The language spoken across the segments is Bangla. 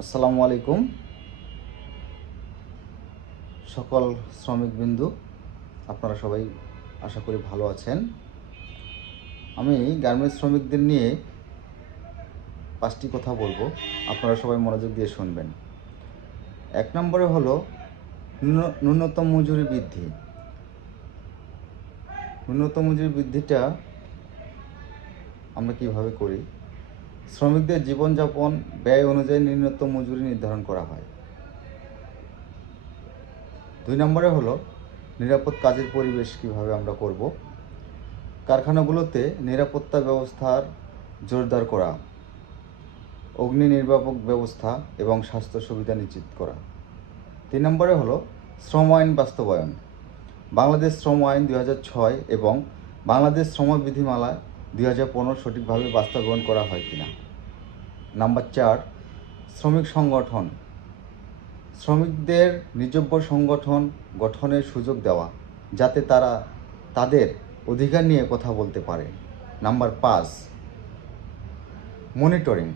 আসসালামু আলাইকুম সকল শ্রমিকবৃন্দু, আপনারা সবাই আশা করি ভালো আছেন। আমি গার্মেন্টস শ্রমিকদের নিয়ে 5টি কথা বলবো, আপনারা সবাই মনোযোগ দিয়ে শুনবেন। 1 নম্বরে হলো ন্যূনতম মজুরি বৃদ্ধি। ন্যূনতম মজুরি বৃদ্ধিটা আমরা কিভাবে করি? শ্রমিকদের জীবনযাপন ব্যয় অনুযায়ী ন্যূনতম মজুরি নির্ধারণ করা হয়। 2 নম্বরে হলো নিরাপদ কাজের পরিবেশ কিভাবে আমরা করব। কারখানাগুলোতে নিরাপত্তা ব্যবস্থার জোরদার করা, অগ্নি নির্বাপক ব্যবস্থা এবং স্বাস্থ্য সুবিধা নিশ্চিত করা। 3 নম্বরে হলো শ্রম আইন বাস্তবায়ন। বাংলাদেশ শ্রম আইন 2006 এবং বাংলাদেশ শ্রম বিধিমালা 2015 সঠিকভাবে বাস্তবায়ন করা হয় কিনা। নাম্বার 4, শ্রমিক সংগঠন। শ্রমিকদের নিজস্ব সংগঠন গঠনের সুযোগ দেওয়া, যাতে তারা তাদের অধিকার নিয়ে কথা বলতে পারে। Number 5, monitoring.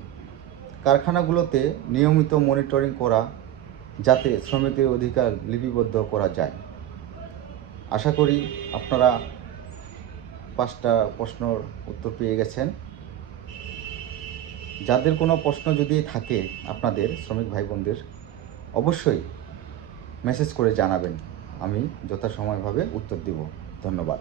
কারখানাগুলোতে নিয়মিত মনিটরিং করা, যাতে শ্রমিকের অধিকার লিপিবদ্ধ করা যায়। আশা করি আপনারা 5টা প্রশ্নের উত্তর পেয়ে গেছেন। যাদের কোনো প্রশ্ন যদি থাকে আপনাদের শ্রমিক ভাই বোনদের, অবশ্যই মেসেজ করে জানাবেন, আমি যথাসময়ভাবে উত্তর দেব। ধন্যবাদ।